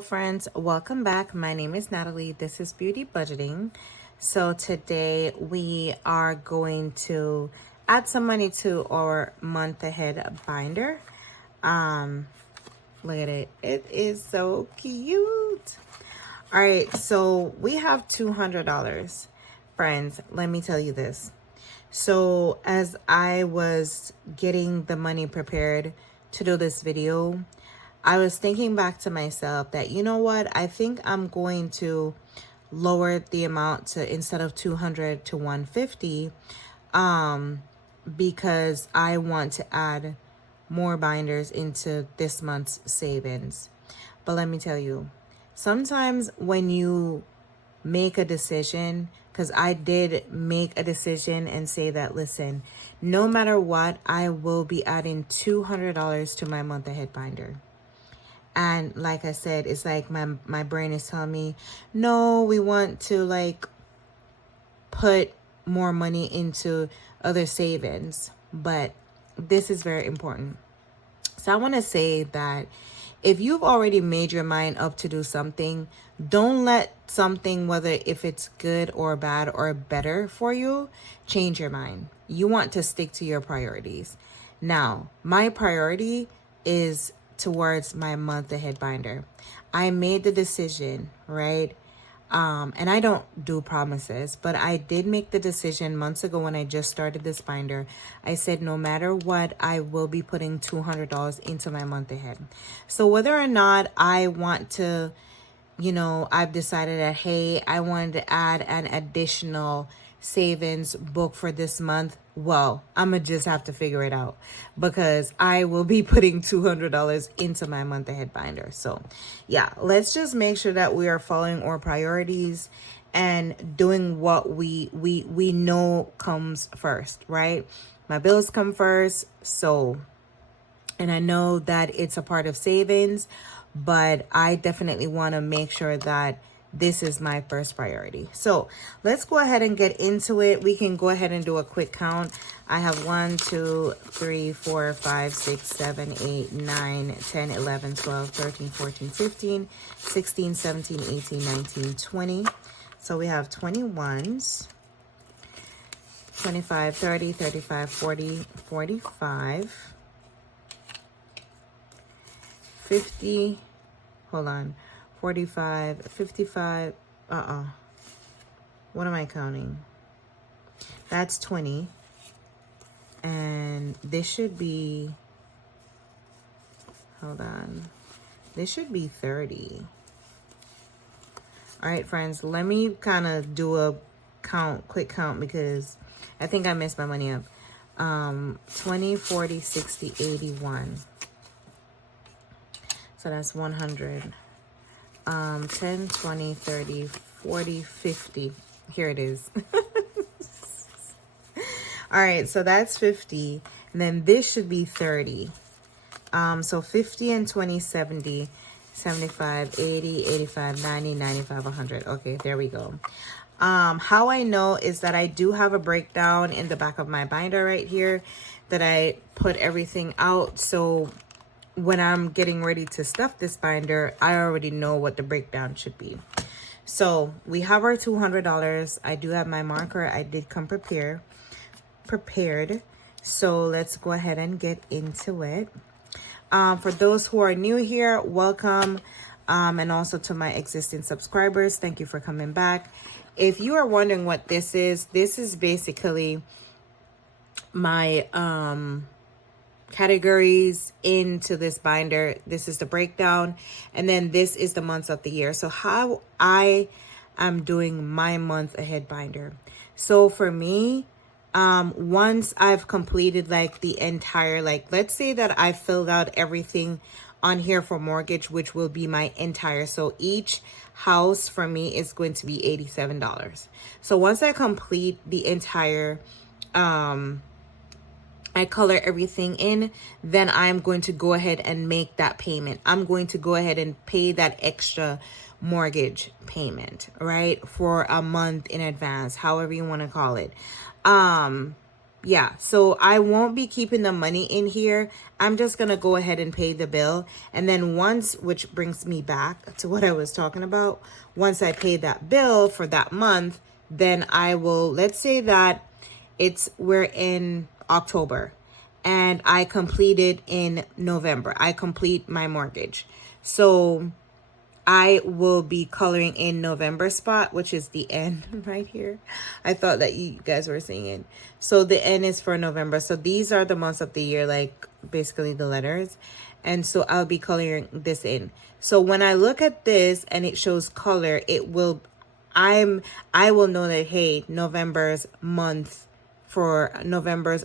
Hello friends, welcome back. My name is Natalie. This is Beauty Budgeting. So today we are going to add some money to our month ahead binder. Look at it. It is so cute. All right, so we have $200. Friends, let me tell you this. So as I was getting the money prepared to do this video, I was thinking back to myself that, you know what, I think I'm going to lower the amount to, instead of 200 to 150, because I want to add more binders into this month's savings. But let me tell you, sometimes when you make a decision, because I did make a decision and say that, listen, no matter what, I will be adding $200 to my month ahead binder. And like I said, it's like my brain is telling me, no, we want to like put more money into other savings. But this is very important. So I want to say that if you've already made your mind up to do something, don't let something, whether if it's good or bad or better for you, change your mind. You want to stick to your priorities. Now, my priority is towards my month ahead binder. I made the decision, right? And I don't do promises, but I did make the decision months ago when I just started this binder. I said, no matter what, I will be putting $200 into my month ahead. So whether or not I want to, I've decided that, hey, I wanted to add an additional savings book for this month. Well, I'm going to just have to figure it out because I will be putting $200 into my month ahead binder. So yeah, let's just make sure that we are following our priorities and doing what we know comes first, right? My bills come first. And I know that it's a part of savings, but I definitely want to make sure that this is my first priority. So let's go ahead and get into it. We can go ahead and do a quick count. I have 1, 2, 3, 4, 5, 6, 7, 8, 9, 10, 11, 12, 13, 14, 15, 16, 17, 18, 19, 20. So we have 21s, 25, 30, 35, 40, 45, 50, hold on, 45, 55, what am I counting? That's 20. And this should be, hold on, this should be 30. All right, friends, let me kind of do a quick count because I think I messed my money up. 20, 40, 60, 81. So that's 100. 10, 20, 30, 40, 50. Here it is. All right, so that's 50. And then this should be 30. So 50 and 20, 70, 75, 80, 85, 90, 95, 100. Okay, there we go. How I know is that I do have a breakdown in the back of my binder right here that I put everything out. So when I'm getting ready to stuff this binder, I already know what the breakdown should be. So we have our $200. I do have my marker. I did come prepared. So let's go ahead and get into it. For those who are new here, welcome. And also to my existing subscribers, thank you for coming back. If you are wondering what this is basically my categories into this binder. This is the breakdown, and then this is the months of the year. So how I am doing my month ahead binder. So for me, once I've completed like the entire, like let's say that I filled out everything on here for mortgage, which will be my entire, so each house for me is going to be $87. So once I complete the entire I color everything in, then I'm going to go ahead and make that payment. I'm going to go ahead and pay that extra mortgage payment, right? For a month in advance, however you want to call it. yeah, so I won't be keeping the money in here. I'm just going to go ahead and pay the bill. And then once, which brings me back to what I was talking about, once I pay that bill for that month, then I will, let's say that we're in October and I completed in November. I complete my mortgage. So I will be coloring in November spot, which is the N right here. I thought that you guys were seeing it. So the N is for November. So these are the months of the year, like basically the letters. And so I'll be coloring this in. So when I look at this and it shows color, I will know that, hey, November's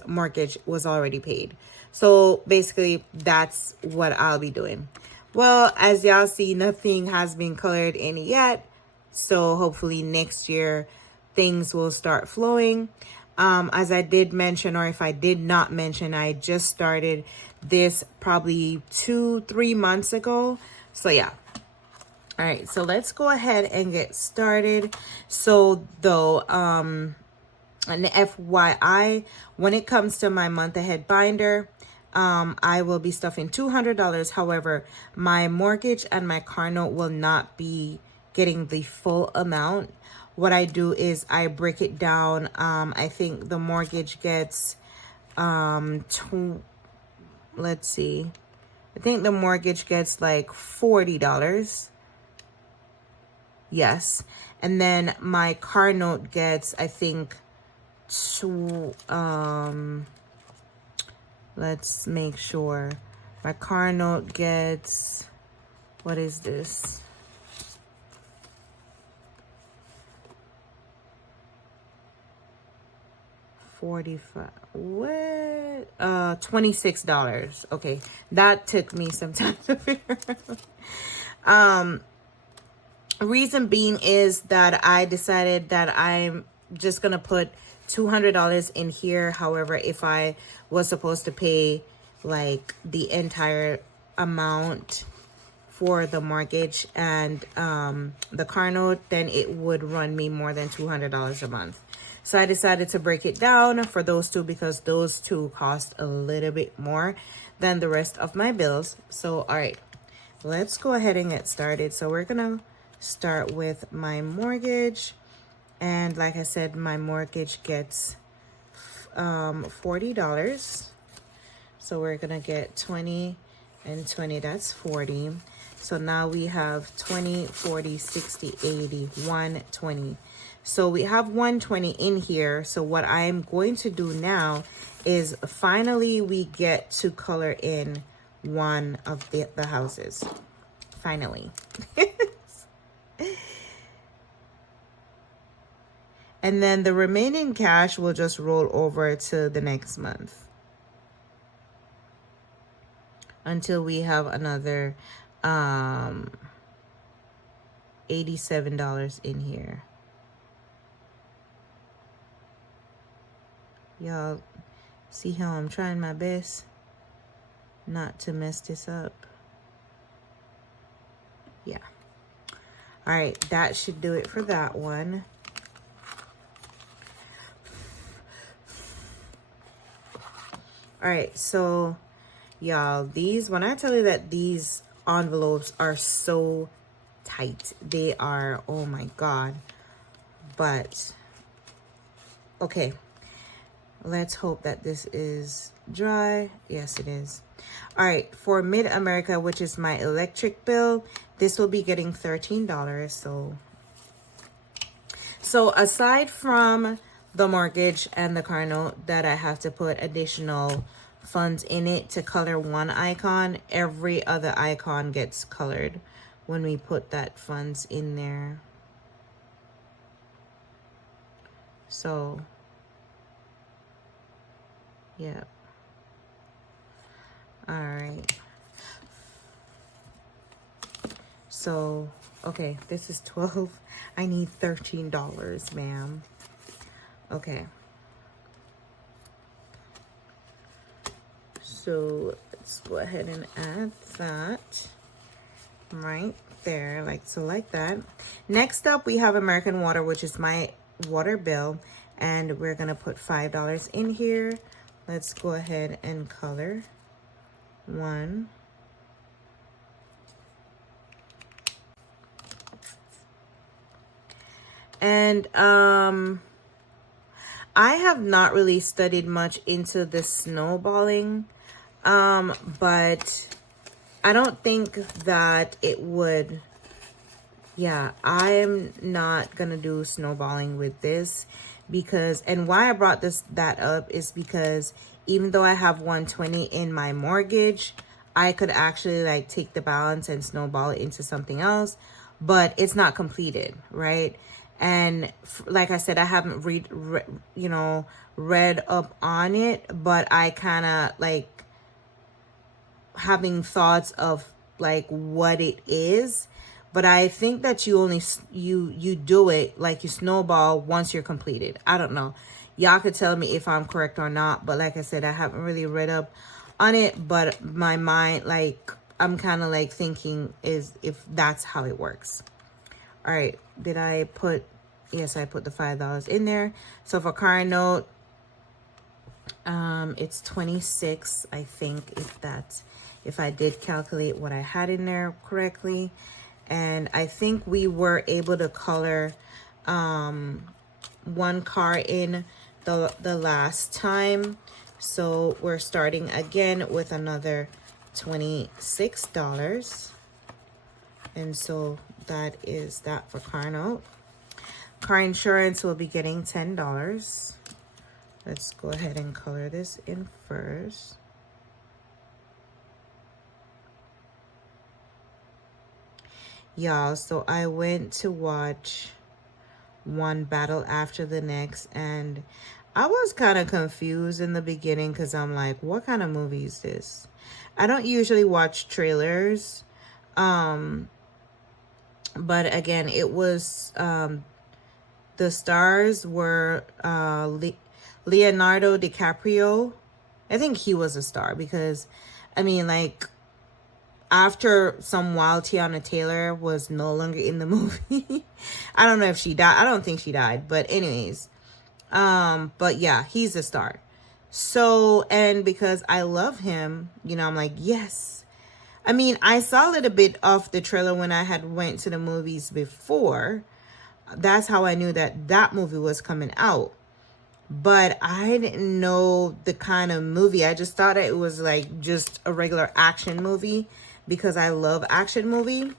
mortgage was already paid. So basically that's what I'll be doing. Well, as y'all see, nothing has been colored in yet. So hopefully next year things will start flowing. As I did mention, or if I did not mention, I just started this probably 2-3 months ago. So yeah. All right, so let's go ahead and get started. So though, an FYI, when it comes to my month ahead binder, I will be stuffing $200. However, my mortgage and my car note will not be getting the full amount. What I do is I break it down. I think the mortgage gets, let's see. I think the mortgage gets like $40. Yes. And then my car note gets, I think, let's make sure. My car note gets, what is this? $45. What? $26. Okay. That took me some time to figure out. Reason being is that I decided that I'm just gonna put $200 in here. However, if I was supposed to pay like the entire amount for the mortgage and the car note, then it would run me more than $200 a month. So I decided to break it down for those two because those two cost a little bit more than the rest of my bills. So all right, let's go ahead and get started. So we're gonna start with my mortgage. And like I said, my mortgage gets $40. So we're gonna get 20 and 20, that's 40. So now we have 20, 40, 60, 80, 120. So we have 120 in here. So what I'm going to do now is finally we get to color in one of the houses. Finally. And then the remaining cash will just roll over to the next month until we have another $87 in here. Y'all see how I'm trying my best not to mess this up? Yeah. All right, that should do it for that one. All right, so y'all, when I tell you that these envelopes are so tight, they are, oh my God. But okay, let's hope that this is dry. Yes, it is. All right, for Mid-America, which is my electric bill, this will be getting $13. So aside from the mortgage and the car note that I have to put additional funds in it to color one icon, every other icon gets colored when we put that funds in there. So yeah. All right. So okay, this is 12. I need $13, ma'am. Okay. So let's go ahead and add that right there, like so, like that. Next up, we have American Water, which is my water bill. And we're gonna put $5 in here. Let's go ahead and color one. And I have not really studied much into the snowballing, but I don't think that it would. Yeah, I'm not gonna do snowballing with this because, and why I brought that up is because even though I have 120 in my mortgage, I could actually like take the balance and snowball it into something else, but it's not completed, right? And like I said, I haven't read up on it, but I kind of like having thoughts of like what it is. But I think that you only you do it, like you snowball once you're completed. I don't know. Y'all could tell me if I'm correct or not. But like I said, I haven't really read up on it. But my mind, like, I'm kind of like thinking is if that's how it works. All right. Did I put, yes, I put the $5 in there. So for card note, it's 26, I think, if I did calculate what I had in there correctly. And I think we were able to color one card in the last time. So we're starting again with another $26. And so that is that for car note. Car insurance will be getting $10. Let's go ahead and color this in first. Y'all, so I went to watch one battle after the next, and I was kind of confused in the beginning because I'm like, what kind of movie is this? I don't usually watch trailers, but again, it was the stars were Leonardo DiCaprio. I think he was a star because, I mean, like, after some while, Tiana Taylor was no longer in the movie. I don't know if she died. I don't think she died. But anyways, but yeah, he's a star. So, and because I love him, you know, I'm like, yes. I mean, I saw a little bit of the trailer when I had went to the movies before. That's how I knew that that movie was coming out. But I didn't know the kind of movie. I just thought it was like just a regular action movie because I love action movie.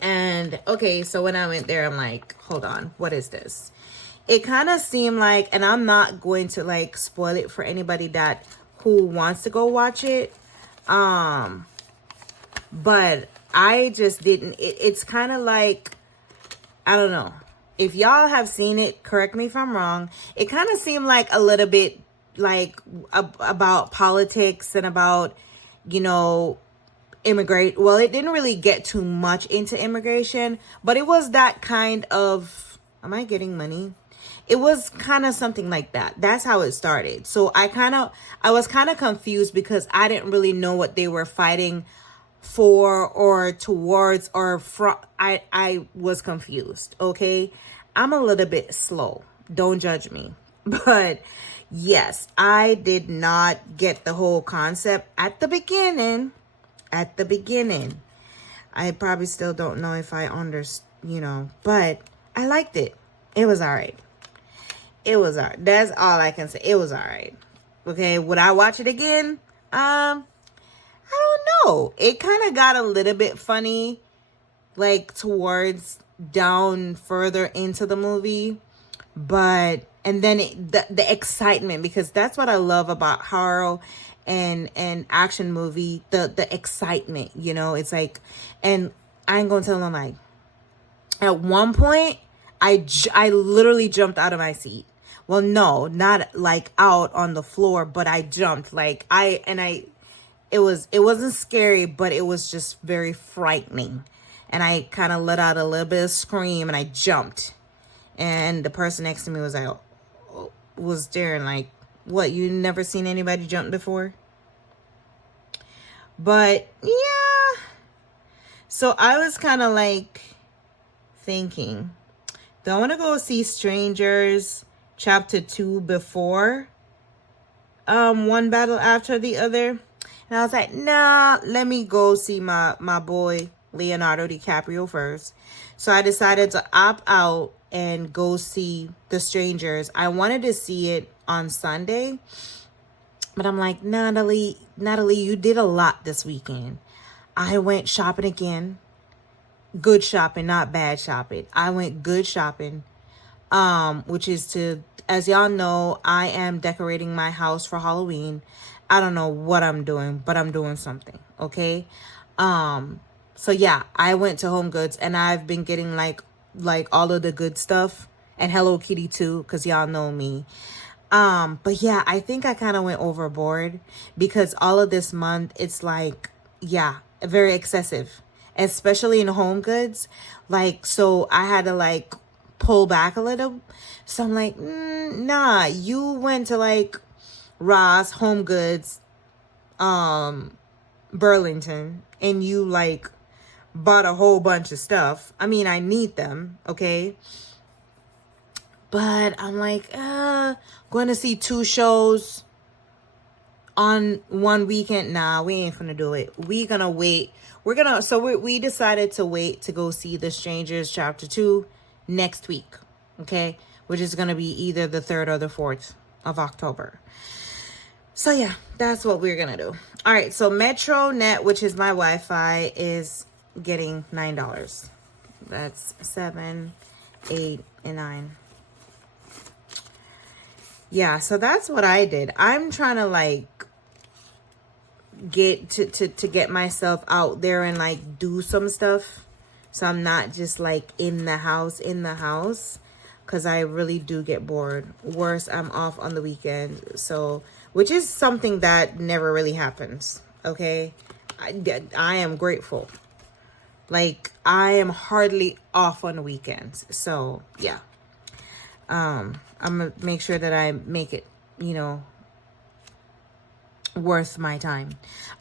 And okay, so when I went there, I'm like, hold on, what is this? It kind of seemed like, and I'm not going to like spoil it for anybody who wants to go watch it. But I just didn't, it's kind of like, I don't know. If y'all have seen it, correct me if I'm wrong. It kind of seemed like a little bit like about politics and about, you know, well, it didn't really get too much into immigration, but it was that kind of, am I getting money? It was kind of something like that. That's how it started. So I was kind of confused because I didn't really know what they were fighting for or towards or from. I was confused. Okay. I'm a little bit slow. Don't judge me. But yes, I did not get the whole concept at the beginning. I probably still don't know if I understood, you know, but I liked it. It was all right. That's all I can say. It was all right. Okay. Would I watch it again? I don't know. It kind of got a little bit funny, like towards down further into the movie. But, and then the excitement, because that's what I love about horror and action movie, the excitement, you know, it's like, and I ain't gonna tell them, like, at one point, I literally jumped out of my seat. Well, no, not like out on the floor, but I jumped, like, it wasn't scary, but it was just very frightening. And I kind of let out a little bit of scream and I jumped. And the person next to me was like, was staring like, what, you never seen anybody jump before? But yeah. So I was kind of like thinking, do I want to go see strangers chapter 2 before one battle after the other. And I was like, nah, let me go see my boy Leonardo DiCaprio first. So I decided to opt out and go see The Strangers. I wanted to see it on Sunday, but I'm like, Natalie, you did a lot this weekend. I went shopping again. Good shopping, not bad shopping. I went good shopping, which is to, as y'all know, I am decorating my house for Halloween. I don't know what I'm doing, but I'm doing something, okay? So yeah, I went to Home Goods and I've been getting like all of the good stuff, and Hello Kitty too, because y'all know me. But yeah, I think I kind of went overboard because all of this month, it's like, yeah, very excessive, especially in Home Goods. Like, so I had to like pull back a little. So I'm like, nah, you went to like Ross, Home Goods, Burlington, and you like bought a whole bunch of stuff. I mean, I need them, okay? But I'm like, going to see 2 shows on one weekend. Nah, we ain't gonna do it. We gonna wait. We decided to wait to go see The Strangers chapter 2 next week, okay? Which is gonna be either the 3rd or the 4th of October. So yeah, that's what we're gonna do. All right, so MetroNet, which is my Wi-Fi, is getting $9. That's 7, 8, and 9. Yeah, so that's what I did. I'm trying to like get to get myself out there and like do some stuff, so I'm not just like in the house, because I really do get bored. Worse, I'm off on the weekend, so, which is something that never really happens, okay? I am grateful. Like, I am hardly off on the weekends, so yeah. I'm gonna make sure that I make it, worth my time.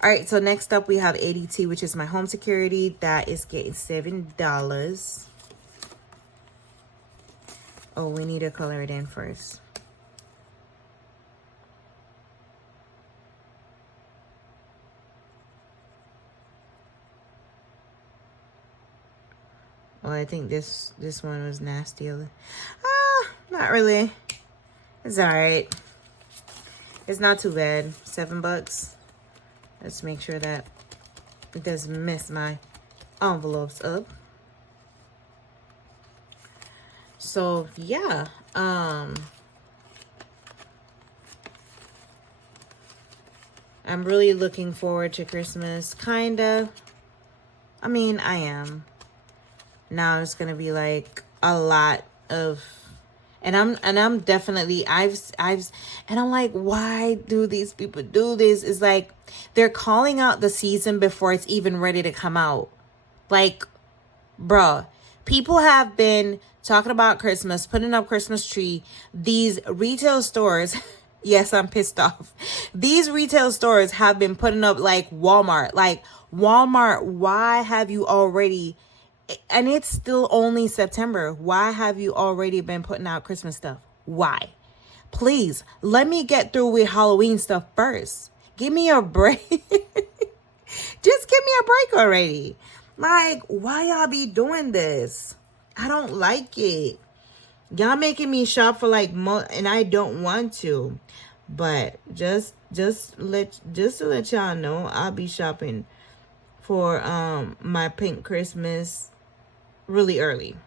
All right, so next up we have ADT, which is my home security. That is getting $7. Oh, we need to color it in first. Oh, I think this one was nasty. Not really. It's all right. It's not too bad. $7. Let's make sure that it doesn't mess my envelopes up. So yeah, I'm really looking forward to Christmas. Kinda. I mean, I am. Now it's gonna be like a lot of, and I'm definitely, and I'm like, why do these people do this? It's like they're calling out the season before it's even ready to come out. Like, bruh, people have been talking about Christmas, putting up Christmas tree. These retail stores, yes, I'm pissed off. These retail stores have been putting up like Walmart. Like, Walmart, why have you already, and it's still only September, why have you already been putting out Christmas stuff? Why? Please, let me get through with Halloween stuff first. Give me a break. Just give me a break already. Like, why y'all be doing this? I don't like it. Y'all making me shop for like and I don't want to. But just to let y'all know, I'll be shopping for my pink Christmas really early.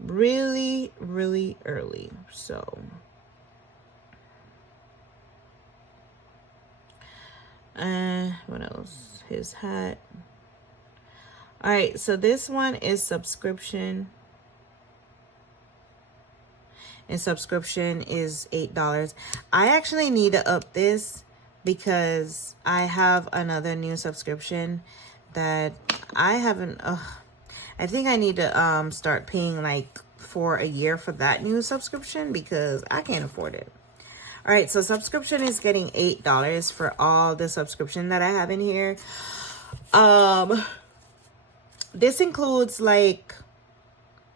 Really, really early. So what else? His hat. All right, so this one is subscription. And subscription is $8. I actually need to up this because I have another new subscription that I haven't. I think I need to start paying like for a year for that new subscription because I can't afford it. All right, so subscription is getting $8 for all the subscription that I have in here. This includes like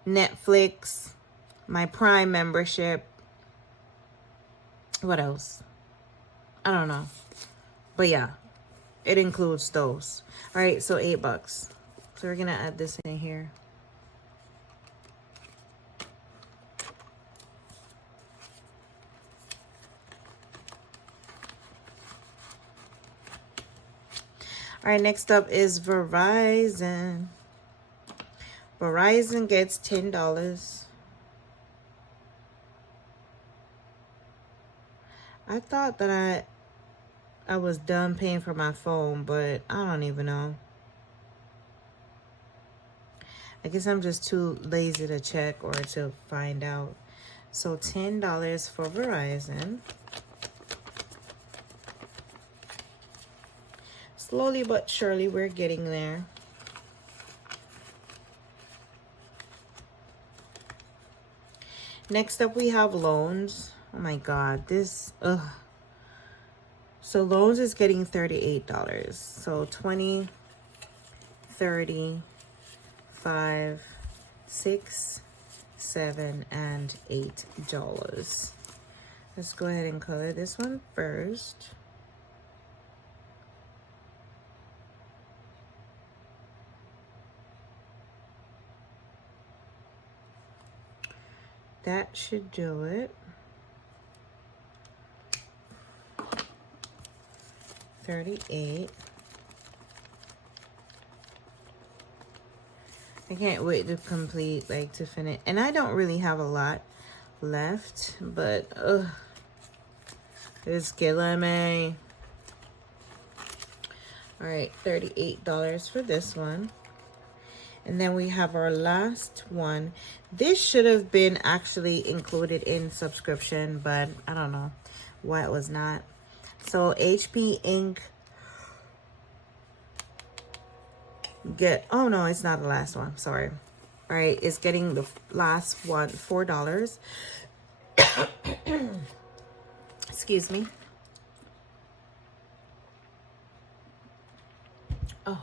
Netflix, my Prime membership, What else? I don't know. But yeah, it includes those. All right, so $8. So we're gonna add this in here. All right, next up is Verizon. Verizon gets $10. I thought that I was done paying for my phone, but I don't even know. I guess I'm just too lazy to check or to find out. So $10 for Verizon. Slowly but surely, we're getting there. Next up, we have loans. Oh my God, this, ugh. So loans is getting $38. So 20, 30, 5, 6, 7, and $8. Let's go ahead and color this one first. That should do it. 38. I can't wait to complete, like, to finish. And I don't really have a lot left, but it's killing me. All right, $38 for this one. And then we have our last one. This should have been actually included in subscription, but I don't know why it was not. So HP Ink oh no, it's not the last one, sorry. All right, it's getting the last one, $4. Excuse me. Oh.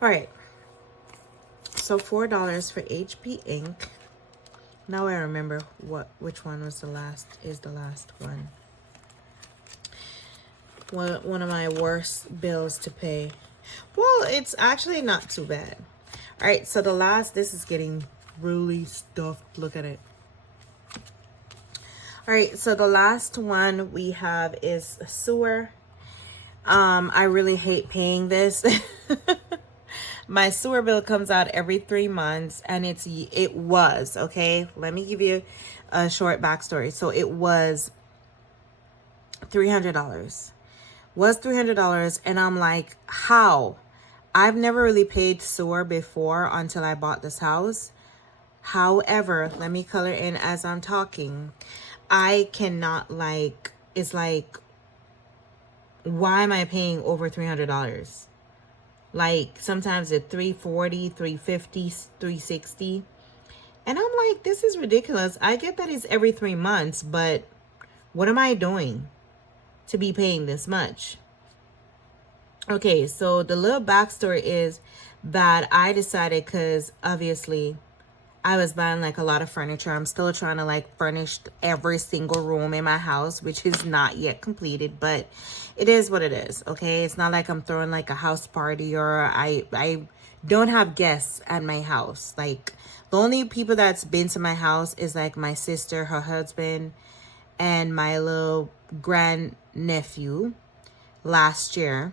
All right, so $4 for HP Ink. Now I remember which one was the last one. One of my worst bills to pay. Well, it's actually not too bad. All right, so this is getting really stuffed. Look at it. All right, so the last one we have is sewer. I really hate paying this. My sewer bill comes out every 3 months, and it was, okay? Let me give you a short backstory. So it was $300. Was $300, and I'm like, how? I've never really paid sewer before until I bought this house. However, let me color in as I'm talking. I cannot, like, it's like, why am I paying over $300? Like, sometimes it's $340, $350, $360. And I'm like, this is ridiculous. I get that it's every 3 months, but what am I doing to be paying this much? Okay, so the little backstory is that I decided, because obviously I was buying like a lot of furniture. I'm still trying to like furnish every single room in my house, which is not yet completed, but it is what it is. Okay, it's not like I'm throwing like a house party, or I don't have guests at my house. Like, the only people that's been to my house is like my sister, her husband, and my little grandnephew last year.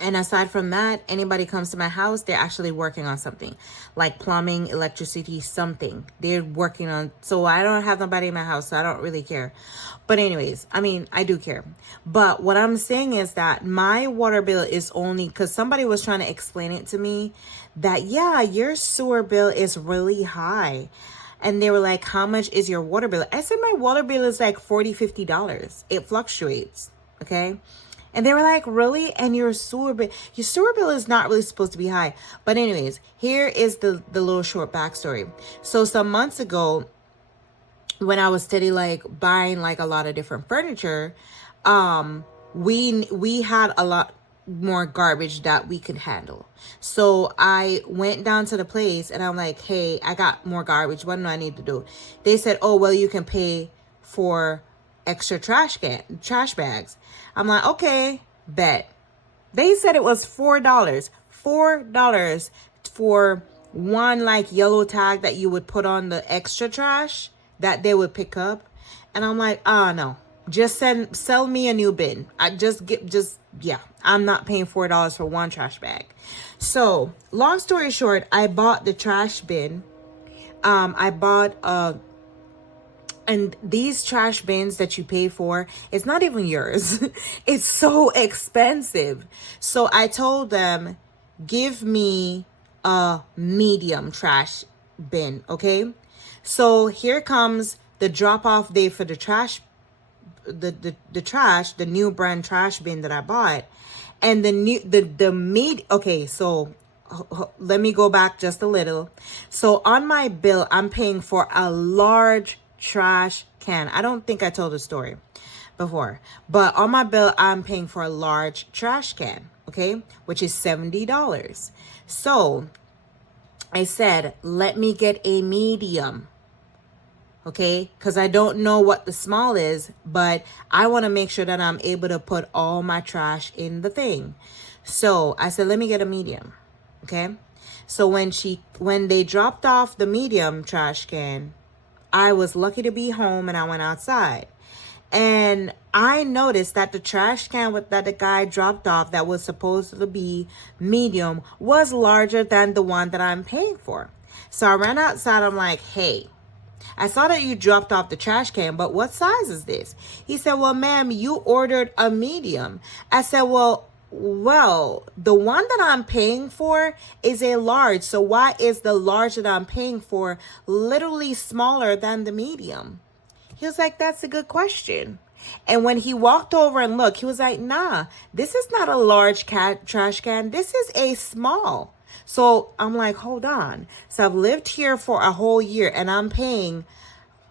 And aside from that, anybody comes to my house, they're actually working on something, like plumbing, electricity, something. They're working on, so I don't have nobody in my house, so I don't really care. But anyways, I mean, I do care. But what I'm saying is that my water bill is only, because somebody was trying to explain it to me, that, yeah, your sewer bill is really high. And they were like, how much is your water bill? I said, my water bill is like $40, $50. It fluctuates, okay? And they were like, really? And your sewer bill is not really supposed to be high. But anyways, here is the little short backstory. So some months ago, when I was steady like buying like a lot of different furniture, we had a lot more garbage that we could handle. So I went down to the place and I'm like, hey, I got more garbage. What do I need to do? They said, oh, well, you can pay for extra trash bags. I'm like, okay, bet. They said it was $4. $4 for one like yellow tag that you would put on the extra trash that they would pick up. And I'm like, no. Just sell me a new bin. I'm not paying $4 for one trash bag. So, long story short, I bought the trash bin. And these trash bins that you pay for, it's not even yours. It's so expensive. So I told them, give me a medium trash bin, okay? So here comes the drop-off day for the trash, the new brand trash bin that I bought. And okay, so let me go back just a little. So on my bill, I'm paying for a large trash can. I don't think I told the story before, but on my bill, I'm paying for a large trash can, okay, which is $70. So I said, let me get a medium, okay, because I don't know what the small is, but I want to make sure that I'm able to put all my trash in the thing. So I said, let me get a medium, okay. So when they dropped off the medium trash can, I was lucky to be home and I went outside. And I noticed that the trash can that the guy dropped off that was supposed to be medium was larger than the one that I'm paying for. So I ran outside. I'm like, hey, I saw that you dropped off the trash can, but what size is this? He said, well, ma'am, you ordered a medium. I said, well, the one that I'm paying for is a large. So why is the large that I'm paying for literally smaller than the medium? He was like, that's a good question. And when he walked over and looked, he was like, nah, this is not a large trash can. This is a small. So I'm like, hold on. So I've lived here for a whole year and I'm paying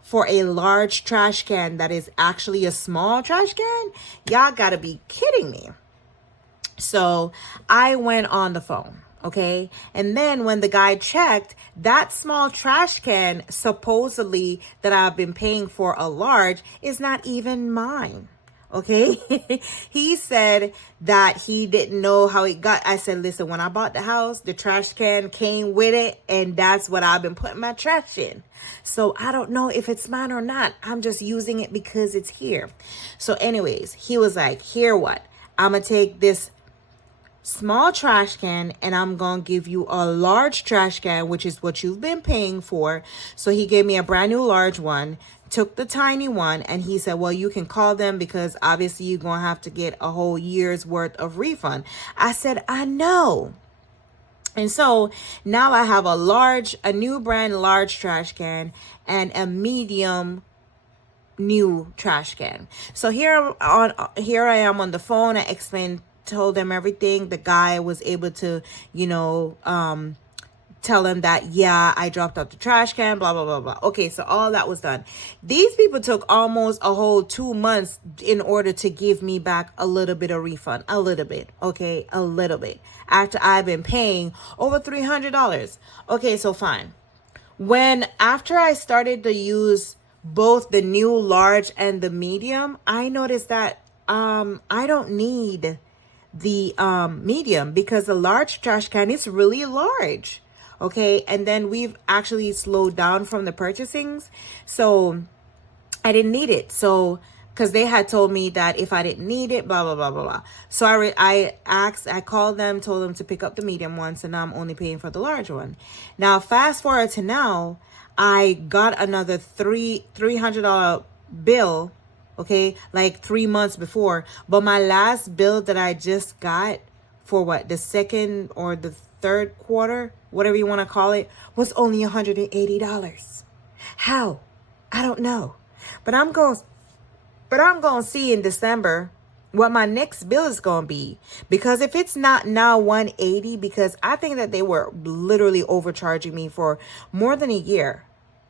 for a large trash can that is actually a small trash can? Y'all gotta be kidding me. So I went on the phone, okay? And then when the guy checked, that small trash can supposedly that I've been paying for a large is not even mine, okay? He said that he didn't know how it got. I said, listen, when I bought the house, the trash can came with it, and that's what I've been putting my trash in. So I don't know if it's mine or not. I'm just using it because it's here. So anyways, he was like, here what? I'm going to take this small trash can and I'm gonna give you a large trash can, which is what you've been paying for. So he gave me a brand new large one, took the tiny one, and he said, well, you can call them because obviously you're gonna have to get a whole year's worth of refund. I said, I know. And so now I have a new brand large trash can and a medium new trash can. So here I am on the phone. I told them everything. The guy was able to, tell him that, yeah, I dropped out the trash can, blah, blah, blah, blah. Okay, so all that was done. These people took almost a whole 2 months in order to give me back a little bit of refund. A little bit, okay? A little bit. After I've been paying over $300. Okay, so fine. After I started to use both the new large and the medium, I noticed that I don't need the medium because the large trash can is really large, okay? And then we've actually slowed down from the purchasings, so I didn't need it. So because they had told me that if I didn't need it, blah blah blah blah blah. So I called them, told them to pick up the medium one, so now I'm only paying for the large one. Now fast forward to now, I got another $300 bill, okay, like 3 months before. But my last bill that I just got for the second or the third quarter, whatever you want to call it, was only $180. How? I don't know. But I'm going to see in December what my next bill is going to be. Because if it's not now $180, because I think that they were literally overcharging me for more than a year.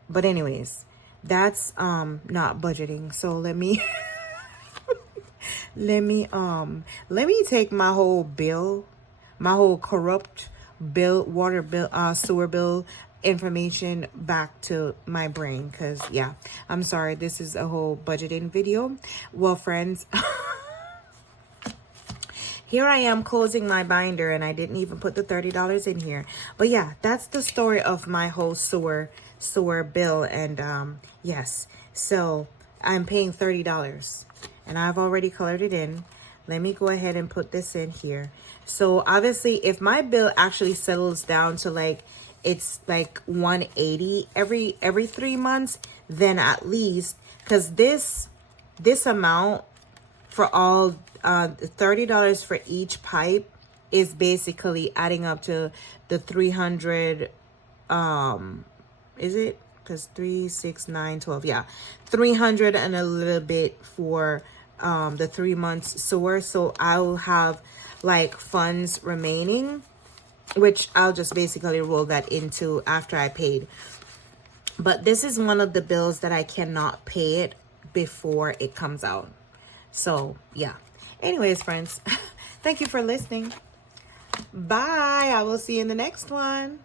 But anyways, that's not budgeting. So let me let me take my whole bill, my whole corrupt bill, water bill, sewer bill, information back to my brain, because yeah, I'm sorry, this is a whole budgeting video. Well, friends, here I am closing my binder, and I didn't even put the $30 in here. But yeah, that's the story of my whole sewer bill. And yes, so I'm paying $30, and I've already colored it in. Let me go ahead and put this in here. So obviously, if my bill actually settles down to like, it's like 180 every 3 months, then at least, because this amount for all $30 for each pipe is basically adding up to the 300, is it? Because 3, 6, 9, 12, yeah, 300 and a little bit for the 3 months sewer. So I'll have like funds remaining, which I'll just basically roll that into after I paid. But this is one of the bills that I cannot pay it before it comes out. So yeah, anyways, friends, thank you for listening. Bye. I will see you in the next one.